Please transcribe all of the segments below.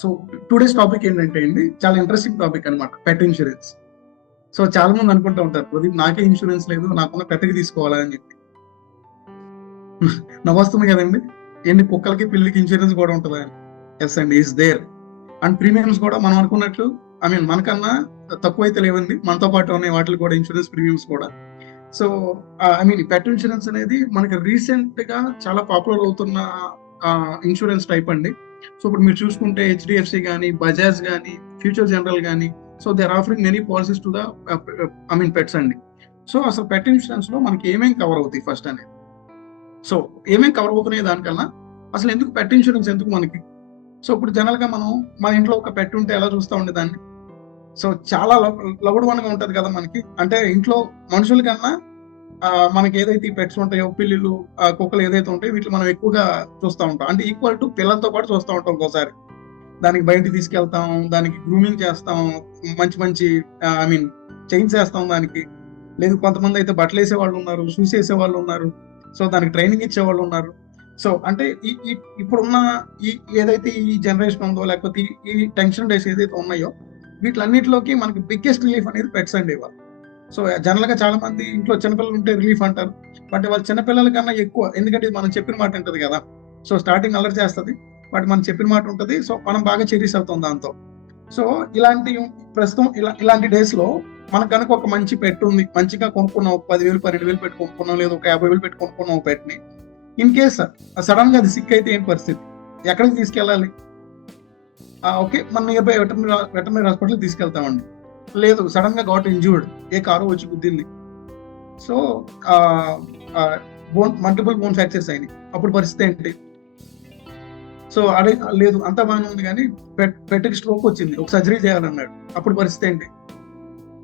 So today's topic ఏంటంటే అండి, చాలా ఇంట్రెస్టింగ్ టాపిక్ అనమాట, పెట్ ఇన్సూరెన్స్. సో చాలా మంది అనుకుంటూ ఉంటారు, ప్రదీప్ నాకే ఇన్సూరెన్స్ లేదు, నాకున్న పెట్కి తీసుకోవాలని చెప్పి. నవ్వొస్తుంది కదండి. ఏంటి, కుక్కలకి పిల్లికి ఇన్సూరెన్స్ కూడా ఉంటుందా? ఎస్ అండి, ఈస్ దేర్. అండ్ ప్రీమియమ్స్ కూడా మనం అనుకున్నట్లు, మనకన్నా తక్కువైతే లేవండి, మనతో పాటు ఉన్నాయి వాటికి కూడా ఇన్సూరెన్స్ ప్రీమియమ్స్ కూడా. సో పెట్ ఇన్సూరెన్స్ అనేది మనకి రీసెంట్ గా చాలా పాపులర్ అవుతున్న ఇన్సూరెన్స్ టైప్ అండి. సో ఇప్పుడు మీరు చూసుకుంటే హెచ్డిఎఫ్సి కానీ, బజాజ్ కానీ, ఫ్యూచర్ జనరల్ కానీ, so they are offering many policies to the pets అండి. సో అసలు పెట్ ఇన్సూరెన్స్ లో మనకి ఏమేమి కవర్ అవుతాయి ఫస్ట్ అనేది. సో ఏమేమి కవర్ అవుతున్నాయి దానికన్నా అసలు ఎందుకు పెట్ ఇన్సూరెన్స్ ఎందుకు మనకి. సో ఇప్పుడు జనరల్ గా మనం మన ఇంట్లో ఒక పెట్ ఉంటే ఎలా చూస్తూ ఉండే దాన్ని. సో చాలా లవుడువనగా ఉంటది కదా మనకి. అంటే ఇంట్లో మనుషుల కన్నా మనకి ఏదైతే ఈ పెట్స్ ఉంటాయో, పిల్లులు, కుక్కలు ఏదైతే ఉంటాయో వీటిని మనం ఎక్కువగా చూస్తూ ఉంటాం. అంటే ఈక్వల్ టు పిల్లలతో పాటు చూస్తూ ఉంటాం. ఒక్కోసారి దానికి బయటికి తీసుకెళ్తాం, దానికి గ్రూమింగ్ చేస్తాం, మంచి మంచి చైన్స్ వేస్తాం దానికి. లేదు కొంతమంది అయితే బట్టలు వేసే వాళ్ళు ఉన్నారు, షూస్ వేసే వాళ్ళు ఉన్నారు, సో దానికి ట్రైనింగ్ ఇచ్చే వాళ్ళు ఉన్నారు. సో అంటే ఇప్పుడున్న ఈ ఏదైతే ఈ జనరేషన్ ఉందో, లేకపోతే ఈ టెన్షన్ డేస్ ఏదైతే ఉన్నాయో వీటిలన్నిటిలోకి మనకి బిగ్గెస్ట్ రిలీఫ్ అనేది పెట్స్ అండి ఇవాళ. సో జనరల్ గా చాలా మంది ఇంట్లో చిన్నపిల్లలు ఉంటే రిలీఫ్ అంటారు, బట్ వాళ్ళ చిన్నపిల్లల కన్నా ఎక్కువ, ఎందుకంటే ఇది మనం చెప్పిన మాట ఉంటుంది కదా. సో స్టార్టింగ్ అలర్ట్ చేస్తుంది, బట్ మనం చెప్పిన మాట ఉంటుంది, సో మనం బాగా చెరీస్ అవుతాం దాంతో. సో ఇలాంటి ప్రస్తుతం ఇలాంటి డేస్ లో మనకు కనుక ఒక మంచి పెట్ ఉంది, మంచిగా కొనుక్కున్నాం, 10,000 12,000 పెట్టి కొనుక్కున్నాం, లేదు ఒక 50,000 పెట్టి కొనుక్కున్నాం పెట్ ని. ఇన్ కేస్ సడన్ గా అది సిక్ అయితే ఏం పరిస్థితి, ఎక్కడికి తీసుకెళ్ళాలి? ఓకే, మన నియర్ బై వెటర్నరీ హాస్పిటల్ తీసుకెళ్తామండి. లేదు సడన్ గా గాట్ ఇంజూర్డ్, ఏ కారు వచ్చి గుద్దింది, సో మల్టిపుల్ బోన్ ఫ్రాక్చర్స్ అయినాయి, అప్పుడు పరిస్థితి ఏంటి? సో అదే లేదు అంతా బాగానే ఉంది కానీ పెట్కి స్ట్రోక్ వచ్చింది, ఒక సర్జరీ చేయాలన్నాడు, అప్పుడు పరిస్థితి ఏంటి?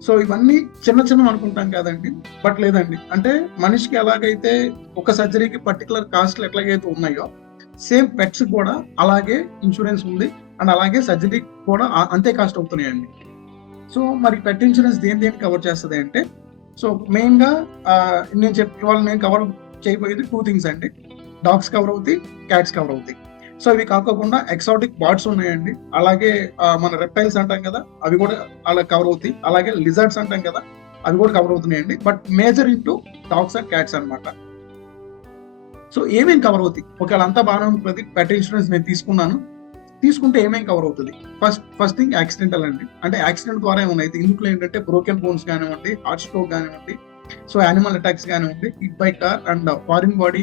సో ఇవన్నీ చిన్న చిన్న అనుకుంటాం కదండి, బట్ లేదండి. అంటే మనిషికి ఎలాగైతే ఒక సర్జరీకి పర్టికులర్ కాస్ట్లు ఎట్లాగైతే ఉన్నాయో, సేమ్ పెట్స్ కూడా అలాగే ఇన్సూరెన్స్ ఉంది, అండ్ అలాగే సర్జరీ కూడా అంతే కాస్ట్ అవుతున్నాయండి. సో మరి పెట్ ఇన్సూరెన్స్ దేని కవర్ చేస్తుంది అంటే, సో మెయిన్ గా ఇవాళ నేను కవర్ చేయబోయేది 2 థింగ్స్ అండి. డాగ్స్ కవర్ అవుతాయి, క్యాట్స్ కవర్ అవుతాయి. సో ఇవి కాకుండా ఎక్సాటిక్ బర్డ్స్ ఉన్నాయండి, అలాగే మన రెప్టైల్స్ అంటాం కదా అవి కూడా అలా కవర్ అవుతాయి, అలాగే లిజర్డ్స్ అంటాం కదా అవి కూడా కవర్ అవుతున్నాయండి. But major into dogs and cats అనమాట. సో ఏమేమి కవర్ అవుతాయి, ఒకవేళ అంతా బాగానే ఉంటుంది, పెట్ ఇన్సూరెన్స్ నేను తీసుకుంటే ఏమేమి కవర్ అవుతుంది? ఫస్ట్ థింగ్ యాక్సిడెంటల్ అండి. అంటే యాక్సిడెంట్ ద్వారా ఏమైనా అయితే ఇందులో ఏంటంటే బ్రోకెన్ బోన్స్ కానివ్వండి, హార్ట్ స్ట్రోక్ కానివ్వండి, సో యానిమల్ అటాక్స్ కానివ్వండి, hit by car and foreign body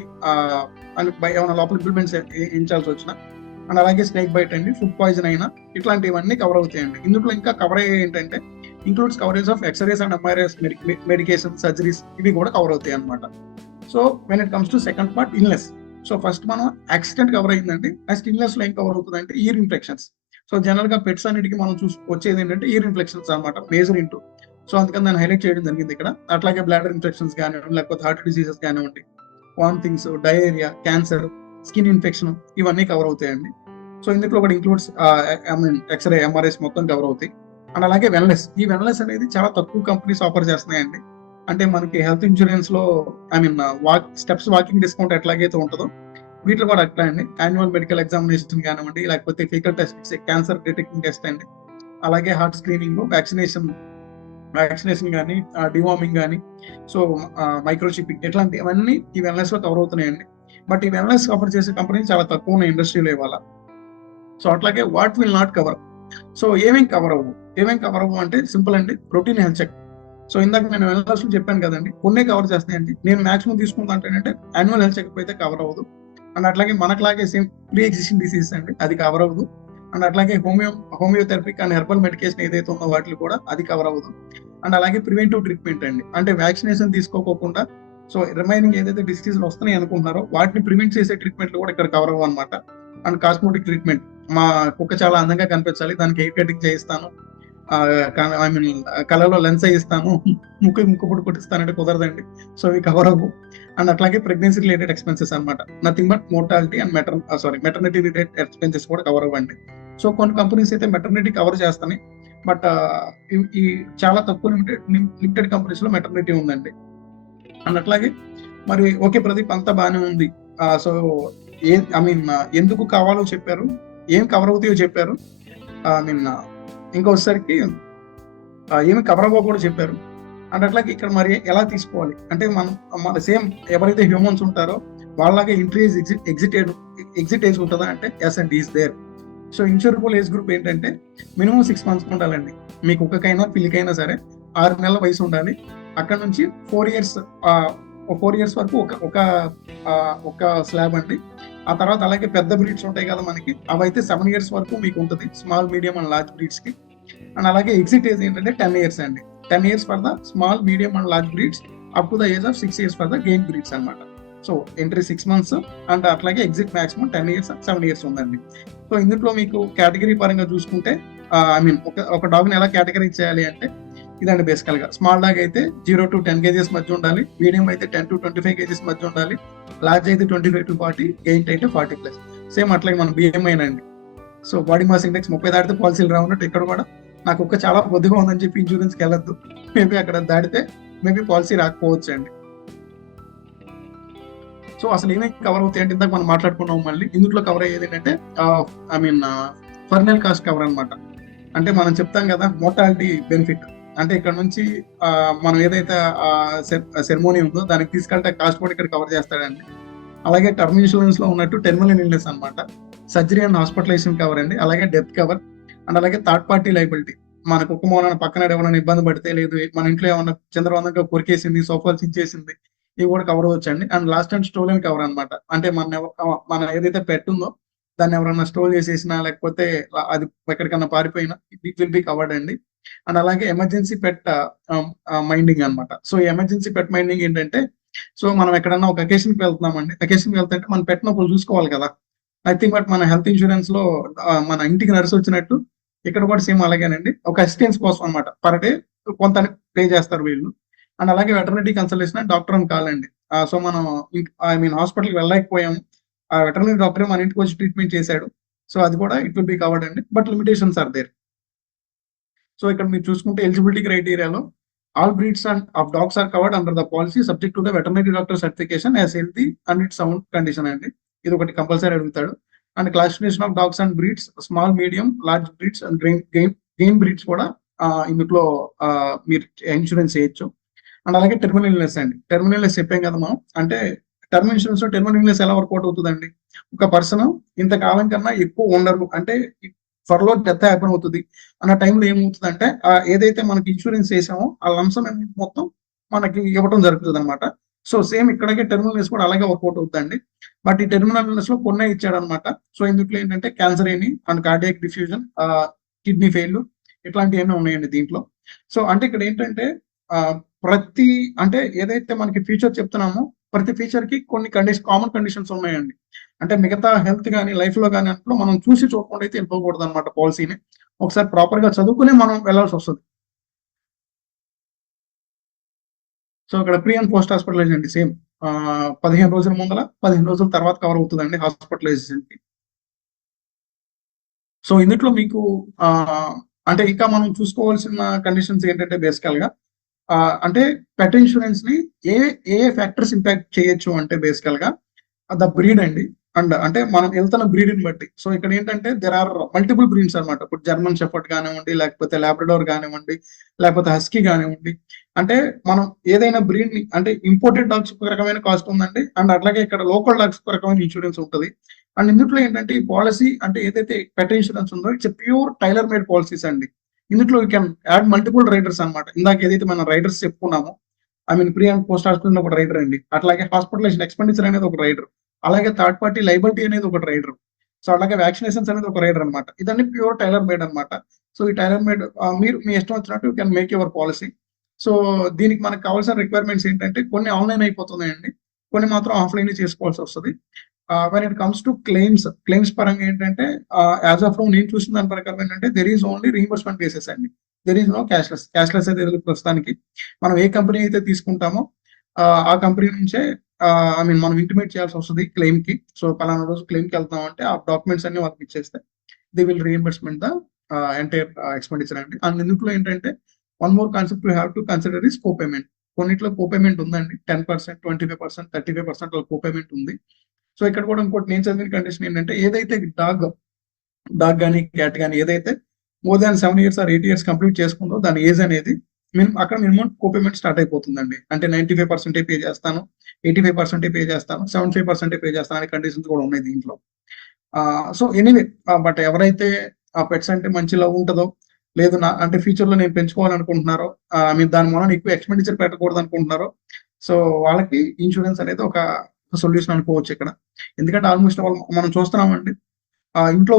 ఏమైనా లోపల ఇంప్లిమెంట్స్ ఎంచాల్సి వచ్చినా, అండ్ అలాగే స్నేక్ బైట్ అండి, ఫుడ్ పాయిజన్ అయినా, ఇట్లాంటివన్నీ కవర్ అవుతాయండి. ఇందులో ఇంకా కవర్ అయ్యే ఏంటంటే includes coverage of x-rays and MRIs, medication, surgeries, ఇవి కూడా కవర్ అవుతాయి అనమాట. So when it comes to second part, illness. So first మనం యాక్సిడెంట్ కవర్ అయిందండి, నెక్స్ట్ ఇల్నెస్ లో ఏం కవర్ అవుతుంది అంటే ఇయర్ ఇన్ఫెక్షన్స్. సో జనరల్ గా పెట్స్ అన్నిటికీ మనం వచ్చేది ఏంటంటే ఇయర్ ఇన్ఫెక్షన్స్ అనమాట, మేజర్ ఇంటూ. సో అందుకని దాన్ని హైలైట్ చేయడం జరిగింది ఇక్కడ. అట్లాగే బ్లాడర్ ఇన్ఫెక్షన్స్ కానివ్వండి, లేకపోతే హార్ట్ డిసీజెస్ కానివ్వండి, vomitings, diarrhoea, cancer, skin infection, ఇవన్నీ కవర్ అవుతాయండి. సో ఇందులో కూడా ఇంక్లూడ్స్ ఎక్స్రే, ఎంఆర్ఐస్ మొత్తం కవర్ అవుతాయి. అండ్ అలాగే వెల్నెస్. ఈ వెల్నెస్ అనేది చాలా తక్కువ కంపెనీస్ ఆఫర్ చేస్తున్నాయండి. అంటే మనకి హెల్త్ ఇన్సూరెన్స్ లో స్టెప్స్ వాకింగ్ డిస్కౌంట్ ఎట్లాగైతే ఉంటుందో వీటిలో కూడా అట్లా అండి. యాన్యువల్ మెడికల్ ఎగ్జామినేషన్ కానివ్వండి, లేకపోతే physical test, cancer detecting test అండి, అలాగే హార్ట్ స్క్రీనింగ్, వ్యాక్సినేషన్ కానీ, డివార్మింగ్ కానీ, సో మైక్రోచిప్పింగ్, ఇట్లాంటివన్నీ ఈ వెల్నెస్ లో కవర్ అవుతున్నాయండి. బట్ ఈ వెల్నెస్ కవర్ చేసే కంపెనీ చాలా తక్కువ ఉన్న ఇండస్ట్రీలో ఇవాళ. సో అట్లాగే what will not cover. So ఏమేం కవర్ అవ్వు అంటే సింపుల్ అండి, రొటీన్ హెల్త్ చెక్. సో ఇందాక నేను వెల్నెస్ చెప్పాను కదండి, కొన్నే కవర్ చేస్తాయండి. నేను మాక్సిమం తీసుకుంటా అంటే యాన్యువల్ హెల్త్ చెకప్ అయితే కవర్ అవ్వదు. అండ్ అట్లాగే మనట్లాగే సేమ్ ప్రీ ఎగ్జిస్టింగ్ డిసీజ్ అండి, అది కవర్ అవ్వదు. అండ్ అట్లాగే హోమియోథెరపిక్ అండ్ హెర్బల్ మెడికేషన్ ఏదైతే ఉందో వాటిలో కూడా అది కవర్ అవ్వదు. అండ్ అలాగే ప్రివెంటివ్ ట్రీట్మెంట్ అండి, అంటే వ్యాక్సినేషన్ తీసుకోకుండా సో రిమైనింగ్ ఏదైతే డిసీజ్లు వస్తున్నాయి అనుకుంటున్నారో వాటిని ప్రివెంట్ చేసే ట్రీట్మెంట్లు కూడా ఇక్కడ కవర్ అవ్వ అనమాట. అండ్ కాస్మెటిక్ ట్రీట్మెంట్, మా కుక్క చాలా అందంగా కనిపించాలి, దానికి హెయిర్ కటింగ్ చేయిస్తాను, కళలో లెన్స్ ఇస్తాను, ముక్కు పొడి కొట్టిస్తానంటే కుదరదండి. సో ఇవి కవర్ అవ్వు. అండ్ అట్లాగే ప్రెగ్నెన్సీ రిలేటెడ్ ఎక్స్పెన్సెస్ అనమాట, nothing but mortality and maternity related expenses కూడా కవర్ అవ్వండి. సో కొన్ని కంపెనీస్ అయితే మెటర్నిటీ కవర్ చేస్తాయి, బట్ ఈ చాలా తక్కువ లిమిటెడ్ కంపెనీస్ లో మెటర్నిటీ ఉందండి. అండ్ అట్లాగే మరి ఓకే ప్రదీప్ అంతా బాగానే ఉంది, సో ఎందుకు కావాలో చెప్పారు, ఏం కవర్ అవుతాయో చెప్పారు. నిన్న ఇంకొకసారికి ఏమి కవర్ అవ్వకూడదు చెప్పారు. అండ్ అట్లాగే ఇక్కడ మరి ఎలా తీసుకోవాలి అంటే మన సేమ్ ఎవరైతే హ్యూమన్స్ ఉంటారో వాళ్ళలాగే ఎంట్రీ ఏజ్ ఎగ్జిట్ ఏజ్ ఉంటుందా అంటే yes and is there. So insurable age group ఏంటంటే మినిమం 6 months ఉండాలండి. మీకు కుక్కకైనా పిల్లికైనా సరే 6 నెలల వయసు ఉండాలి. అక్కడ నుంచి 4 years 4 years వరకు ఒక స్లాబ్ అండి. ఆ తర్వాత అలాగే పెద్ద బ్రీడ్స్ ఉంటాయి కదా మనకి, అవైతే 7 years వరకు మీకు ఉంటుంది small, medium and large breeds కి. అండ్ అలాగే ఎగ్జిట్ ఏజ్ ఏంటంటే 10 years అండి. 10 years for the small, medium and large breeds up to the age of 6 years for the gain breeds అనమాట. సో ఎంట్రీ 6 months అండ్ అట్లాగే exit maximum 10 years 7 years ఉందండి. So ఇందులో మీకు category పరంగా చూసుకుంటే I mean ఒక డాగ్ని ఎలా కేటగిరీ చేయాలి అంటే ఇదండి బేసికల్ గా. స్మాల్ డాగ్ అయితే 0 to 10 kgs మధ్య ఉండాలి, మీడియం అయితే 10 to 25 kgs మధ్య ఉండాలి, లార్జ్ అయితే 25 to 40, గెయిన్ అయితే 40+. సేమ్ అట్లాగే మన బిఎంఐ అండి. సో బాడీ మాస్ ఇండెక్స్ 30 దాటితే పాలసీలు రావున్నట్టు ఇక్కడ కూడా నాకు ఒక్క చాలా కొద్దిగా ఉందని చెప్పి ఇన్సూరెన్స్కి వెళ్ళొద్దు. మేబీ అక్కడ దాటితే మేబీ పాలసీ రాకపోవచ్చు అండి. సో అసలు ఏమేమి కవర్ అవుతాయి అంటే ఇందాక మనం మాట్లాడుకున్నాం. మళ్ళీ ఇందులో కవర్ అయ్యేది ఏంటంటే I mean fennel cost cover అనమాట. అంటే మనం చెప్తాం కదా మోర్టాలిటీ బెనిఫిట్, అంటే ఇక్కడ నుంచి మనం ఏదైతే సెరమోనీ ఉందో దానికి తీసుకెళ్తే కాస్ట్ కూడా ఇక్కడ కవర్ చేస్తాడండి. అలాగే టర్మ్ ఇన్సూరెన్స్ లో ఉన్నట్టు టెర్మినల్ ఇల్నెస్ అనమాట, సర్జరీ అండ్ హాస్పిటలైజేషన్ కవర్ అండి, అలాగే డెత్ కవర్ అండ్ అలాగే థర్డ్ పార్టీ లైబిలిటీ. మనకు ఒక మూలన పక్కన ఎవరైనా ఇబ్బంది పడితే, లేదు మన ఇంట్లో ఏమన్నా చంద్రవందంగా కొరికేసింది, సోఫాలు చించేసింది, ఇవి కూడా కవర్ అవ్వచ్చండి. And lost and stolen cover అనమాట, అంటే మన ఏదైతే పెట్ ఉందో దాన్ని ఎవరైనా స్టోల్ చేసేసినా లేకపోతే అది ఎక్కడికన్నా పారిపోయినా ఇట్ విల్ బి కవర్డ్ అండి. అండ్ అలాగే ఎమర్జెన్సీ పెట్ మైండింగ్ అనమాట. సో ఎమర్జెన్సీ పెట్ మైండింగ్ ఏంటంటే, సో మనం ఎక్కడన్నా ఒక అకేషన్కి వెళ్తున్నామండి, అకేషన్కి వెళ్తుంటే మన పెట్ నొప్పులు చూసుకోవాలి కదా. ఐ థింక్ బట్ మన హెల్త్ ఇన్సూరెన్స్ లో మన ఇంటికి నర్సు వచ్చినట్టు ఇక్కడ కూడా సేమ్ అలాగేనండి, ఒక అసిస్టెన్స్ కోసం అనమాట. పర్ డే కొంత పే చేస్తారు వీళ్ళు. అండ్ అలాగే వెటర్నరీ కన్సల్టేషన్ డాక్టర్ అని కావాలండి. సో మనం ఐ మీన్ హాస్పిటల్కి వెళ్ళలేకపోయాము, ఆ వెటర్నరీ డాక్టర్ మన ఇంటికి వచ్చి ట్రీట్మెంట్ చేశాడు. సో అది కూడా ఇట్ విల్ బి కవర్డ్ అండి, but limitations are there. So ఇక్కడ మీరు చూసుకుంటే ఎలిజిబిలిటీ క్రైటీరియాలో all breeds and of dogs are covered under the policy subject to the veterinary doctor certification as healthy and it sound condition అండి. ఇది ఒకటి compulsory అడుగుతాడు. And classification of dogs and breeds small, medium, large breeds and గెయిన్ breeds కూడా ఇందులో మీరు insurance చేయొచ్చు. And అలాగే టెర్మినల్ ఇల్నెస్ అండి. టెర్మినల్ ఇల్నెస్ చెప్పాం కదా మనం, అంటే టర్మ్ ఇన్సూరెన్స్ లో టెర్మినల్ ఇల్నెస్ ఎలా వర్కౌట్ అవుతుందండి, ఒక పర్సన్ ఇంతకాలం కన్నా ఎక్కువ ఉండరు, అంటే త్వరలో డెత్ హ్యాపెన్ అవుతుంది అన్న టైంలో ఏమవుతుంది అంటే ఏదైతే మనకి ఇన్సూరెన్స్ చేసామో ఆ లంసం అమౌంట్ మొత్తం మనకి ఇవ్వడం జరుగుతుంది అనమాట. సో సేమ్ ఇక్కడికే టెర్మినల్ ఇల్నెస్ కూడా అలాగే వర్కౌట్ అవుతుందండి. బట్ ఈ టెర్మినల్ ఇల్నెస్ లో కొన్నే ఇచ్చాడు అనమాట. సో ఇందులో ఏంటంటే క్యాన్సర్ అని and cardiac diffusion, kidney fail, ఇట్లాంటివన్నీ ఉన్నాయండి దీంట్లో. సో అంటే ఇక్కడ ఏంటంటే ప్రతి అంటే ఏదైతే మనకి ఫీచర్ చెప్తున్నామో ప్రతి ఫీచర్ కి కొన్ని కామన్ కండిషన్స్ ఉన్నాయండి. అంటే మిగతా హెల్త్ కానీ లైఫ్ లో కానీ అంటూ మనం చూసి చూడకుండా అయితే వెళ్ళిపోకూడదు అనమాట. పాలసీని ఒకసారి ప్రాపర్ గా చదువుకుని మనం వెళ్ళాల్సి వస్తుంది. సో ఇక్కడ ప్రీ అండ్ పోస్ట్ హాస్పిటలైజేషన్ అండి సేమ్ 15 రోజుల ముందల 15 రోజుల తర్వాత కవర్ అవుతుందండి హాస్పిటలైజేషన్ కి. సో ఇందులో మీకు అంటే ఇంకా మనం చూసుకోవాల్సిన కండిషన్స్ ఏంటంటే బేసికల్ గా అంటే పెట్ ఇన్సూరెన్స్ ని ఏ ఏ ఫ్యాక్టర్స్ ఇంపాక్ట్ చేయొచ్చు అంటే బేసికల్ గా ద బ్రీడ్ అండి. అండ్ అంటే మనం వెళ్తున్న బ్రీడ్ ని బట్టి. సో ఇక్కడ ఏంటంటే దెర్ ఆర్ మల్టిపుల్ బ్రీడ్స్ అనమాట. ఇప్పుడు జర్మన్ షెఫర్డ్ కానివ్వండి, లేకపోతే లాబ్రడోర్ కానివ్వండి, లేకపోతే హస్కీ కానివ్వండి. అంటే మనం ఏదైనా బ్రీడ్ ని అంటే ఇంపోర్టెడ్ డాగ్స్ ఒక రకమైన కాస్ట్ ఉందండి, అండ్ అట్లాగే ఇక్కడ లోకల్ డాగ్స్ ఒక రకమైన ఇన్సూరెన్స్ ఉంటుంది. అండ్ ఇందులో ఏంటంటే ఈ పాలసీ అంటే ఏదైతే పెట్ ఇన్సూరెన్స్ ఉందో it's pure tailor made policies అండి. ఇందులో you can add multiple riders అనమాట. ఇందాక ఏదైతే మనం రైడర్స్ చెప్పుకున్నామో I mean pre and post hospital ఒక రైడర్ అండి, అట్లాగే హాస్పిటలైజేషన్ ఎక్స్పెండిచర్ అనేది ఒక రైడర్, అలాగే థర్డ్ పార్టీ లైబిలిటీ అనేది ఒక రైడర్, సో అలాగే వ్యాక్సినేషన్స్ అనేది ఒక రైడర్ అనమాట. ఇదన్నీ ప్యూర్ టైలర్ మేడ్ అనమాట. సో ఈ టైలర్ మేడ్ మీరు మీ ఇష్టం వచ్చినట్టు you can make your policy. So దీనికి మనకు కావాల్సిన రిక్వైర్మెంట్స్ ఏంటంటే కొన్ని ఆన్లైన్ అయిపోతున్నాయండి, కొన్ని మాత్రం ఆఫ్లైన్ చేసుకోవాల్సి వస్తుంది. When it comes to claims పరంగా ఏంటంటే యాజ్ ఆఫ్ నౌ నేను చూసిన దాని ప్రకారం ఏంటంటే there is only reimbursement basis అండి. దెర్ ఈస్ నో క్యాష్లెస్ అయితే ప్రస్తుతానికి. మనం ఏ కంపెనీ అయితే తీసుకుంటామో ఆ కంపెనీ నుంచే ఐ మీన్ మనం ఇంటిమేట్ చేయాల్సి వస్తుంది క్లెయిమ్ కి. సో పలానా రోజు క్లెయిమ్ కి వెళ్తాం అంటే ఆ డాక్యుమెంట్స్ అన్ని వాళ్ళకి ఇచ్చేస్తే they will reimbursement the entire expenditure అండి. అండ్ ఇందులో ఏంటంటే one more concept you have to consider is copayment. కొన్నిట్లో కోపేమెంట్ ఉందండి, 10%, 25%, 35% కోపేమెంట్ ఉంది. సో ఇక్కడ కూడా ఇంకోటి నేను చదివిన కండిషన్ ఏంటంటే ఏదైతే డాగ్ డాగ్ కానీ క్యాట్ కానీ ఏదైతే more than 7 years or 8 years complete చేసుకుందో దాని ఏజ్ అనేది అక్కడ మినిమం కోపేమెంట్ స్టార్ట్ అయిపోతుందండి. అంటే 95% పే చేస్తాను, 85% పే చేస్తాను, 75% పే చేస్తాను అనే కండిషన్స్ కూడా ఉన్నాయి దీంట్లో. సో ఎనీవే బట్ ఎవరైతే ఆ పెట్స్ అంటే మంచి లవ్ ఉంటుందో, లేదు అంటే ఫ్యూచర్లో నేను పెంచుకోవాలనుకుంటున్నారో, దాని మూలన ఎక్కువ ఎక్స్పెండిచర్ పెట్టకూడదు అనుకుంటున్నారో, సో వాళ్ళకి ఇన్సూరెన్స్ అనేది ఒక సొల్యూషన్ అనుకోవచ్చు ఇక్కడ. ఎందుకంటే ఆల్మోస్ట్ మనం చూస్తున్నామండి, ఇంట్లో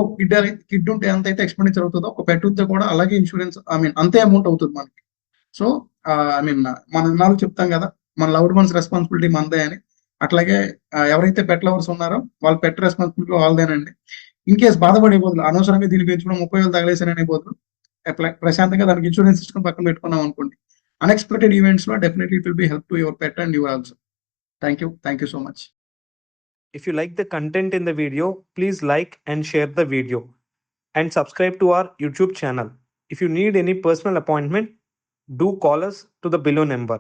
కిడ్ ఉంటే ఎంతైతే ఎక్స్పెండిచర్ అవుతుందో ఒక పెట్ ఉంటే కూడా అలాగే ఇన్సూరెన్స్ అంతే అమౌంట్ అవుతుంది మనకి. సో మనం ఇన్నాళ్ళు చెప్తాం కదా, మన లవ్డ్ వన్స్ రెస్పాన్సిబిలిటీ మనదే అని. అట్లాగే ఎవరైతే పెట్ లవర్స్ ఉన్నారో వాళ్ళ పెట్ రెస్పాన్సిబిలిటీ వాళ్ళదేనండి. ఇన్ కేస్ బాధపడే బదులు, అనవసరంగా దీన్ని పెంచుకోవడం 30,000 తగలేసాననే బదులు ప్రశాంతంగా దానికి ఇన్సూరెన్స్ తీసుకొని పక్కన పెట్టుకున్నాం అనుకోండి, అన్ఎక్స్పెక్టెడ్ ఈవెంట్స్ లో definitely it will B help to your pet and you also. Thank you so much. If you like the content in the video, please like and share the video and subscribe to our YouTube channel. If you need any personal appointment, do call us to the below number.